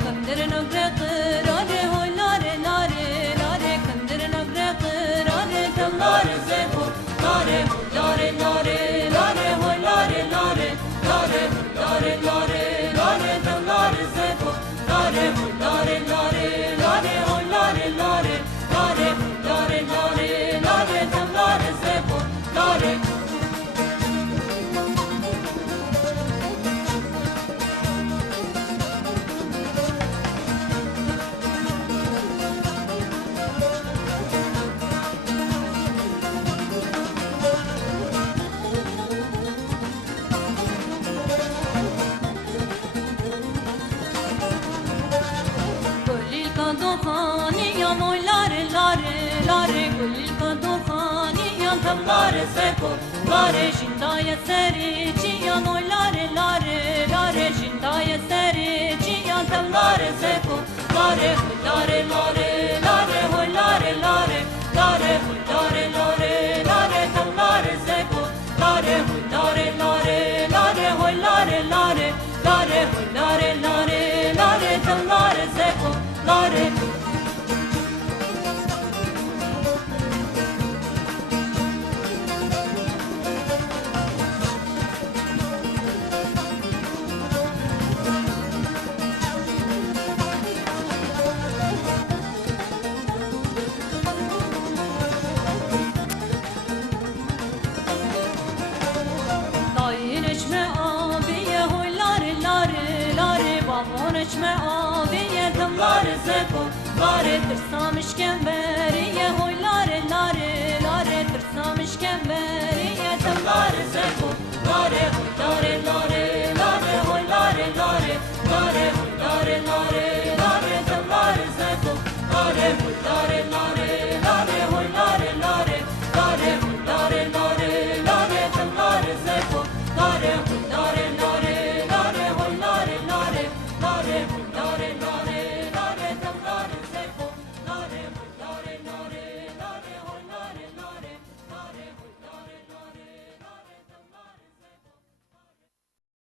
कंदर नगरे करारे हो लारे लारे लारे कंदर नगरे करारे तलारे से हो लारे लारे लारे लारे हो लारे लारे लारे लारे लारे लारे तलारे से हो लारे लारे लारे लारे हो लारे लारे लारे लारे लारे लारे तलारे से हो लारे Lare seko, lare shindaya seri, chiyan oy lare lare, lare shindaya seri, chiyan tam lare seko, lare hoy lare lare, lare hoy lare lare, lare hoy lare lare, lare tam lare seko, lare hoy lare lare, lare hoy lare lare, lare hoy lare lare, lare tam lare seko, lare چشم آبیه دم لاره زکو لاره ترسامش کمبریه هوی لاره لاره لاره ترسامش کمبریه دم لاره زکو لاره هوی لاره لاره لاره هوی لاره لاره لاره هوی لاره لاره لاره دم لاره زکو لاره هوی لاره لاره لاره هوی لاره لاره لاره هوی لاره لاره لاره دم لاره زکو لاره هوی لاره لاره لاره هوی لاره لاره Lare, lare, lare.